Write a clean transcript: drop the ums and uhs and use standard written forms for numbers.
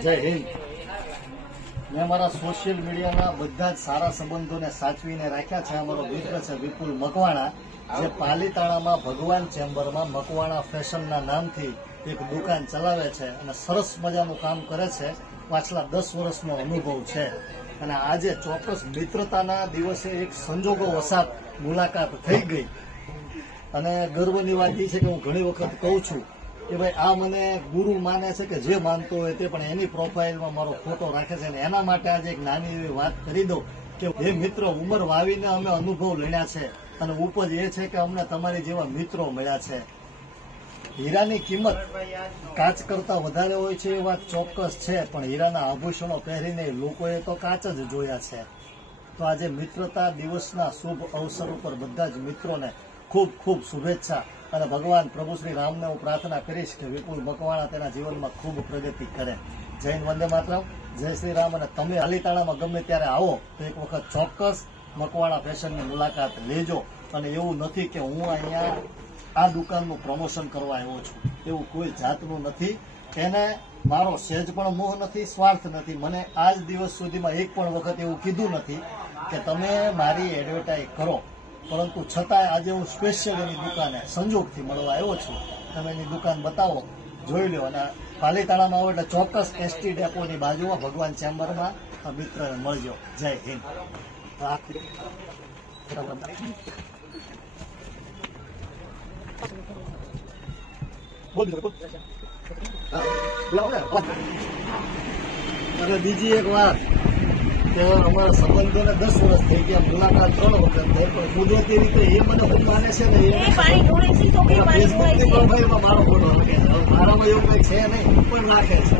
જય હિન્દ। મેં મારા સોશિયલ મીડિયાના બધા જ સારા સંબંધોને સાચવીને રાખ્યા છે। અમારો મિત્ર છે વિપુલ મકવાણા, જે પાલીતાણામાં ભગવાન ચેમ્બરમાં મકવાણા ફેશનના નામથી એક દુકાન ચલાવે છે અને સરસ મજાનું કામ કરે છે। પાછલા 10 વર્ષનો અનુભવ છે અને આજે ચોક્કસ મિત્રતાના દિવસે એક સંજોગો વસાત મુલાકાત થઈ ગઈ અને ગર્વની વાત એ છે કે હું ઘણી વખત કહું છું કે ભાઈ આ મને ગુરુ માને છે કે જે માનતો હોય તે, પણ એની પ્રોફાઇલમાં મારો ફોટો રાખે છે અને એના માટે આજે એક નાની એવી વાત કરી દઉં કે એ મિત્ર ઉંમર વાવીને અમે અનુભવ લણ્યા છે અને ઉપજ એ છે કે અમને તમારી જેવા મિત્રો મળ્યા છે। હીરાની કિંમત કાચ કરતા વધારે હોય છે એ વાત ચોક્કસ છે, પણ હીરાના આભૂષણો પહેરીને લોકોએ તો કાચ જ જોયા છે। તો આજે મિત્રતા દિવસના શુભ અવસર ઉપર બધા જ મિત્રોને ખૂબ ખૂબ શુભેચ્છા અને ભગવાન પ્રભુ શ્રી રામને હું પ્રાર્થના કરીશ કે વિપુલ મકવાણા તેના જીવનમાં ખૂબ પ્રગતિ કરે। જય હિન્દ, વંદે માતરમ, જય શ્રી રામ। અને તમે પાલીતાણામાં ગમે ત્યારે આવો તો એક વખત ચોક્કસ મકવાણા ફેશનની મુલાકાત લેજો। અને એવું નથી કે હું અહીંયા આ દુકાનનું પ્રમોશન કરવા આવ્યો છું, એવું કોઈ જાતનું નથી। એને મારો સહેજ પણ મોહ નથી, સ્વાર્થ નથી। મને આજ દિવસ સુધીમાં એક પણ વખત એવું કીધું નથી કે તમે મારી એડવર્ટાઇઝ કરો, પરંતુ છતાંય આજે હું સ્પેશિયલ એની દુકાને સંજોગથી મળવા આવ્યો છું। તમે એની દુકાન બતાવો, જોઈ લો અને પાલીતાણામાં આવો એટલે ચોક્કસ એસટી ડેપોની બાજુમાં ભગવાન ચેમ્બરમાં આ મિત્રને મળજો। જય હિન્દ। અને બીજી એક વાત કે અમારા સંબંધોને 10 વર્ષ થઈ ગયા, મુલાકાત 3 વખત થઈ, પણ કુદરતી રીતે એ મને ખૂબ માને છે ને એ ફેસબુકની પ્રોફાઇલમાં મારો ફોટો લખે છે। મારામાં એવું કંઈ છે નહીં, પણ નાખે છે।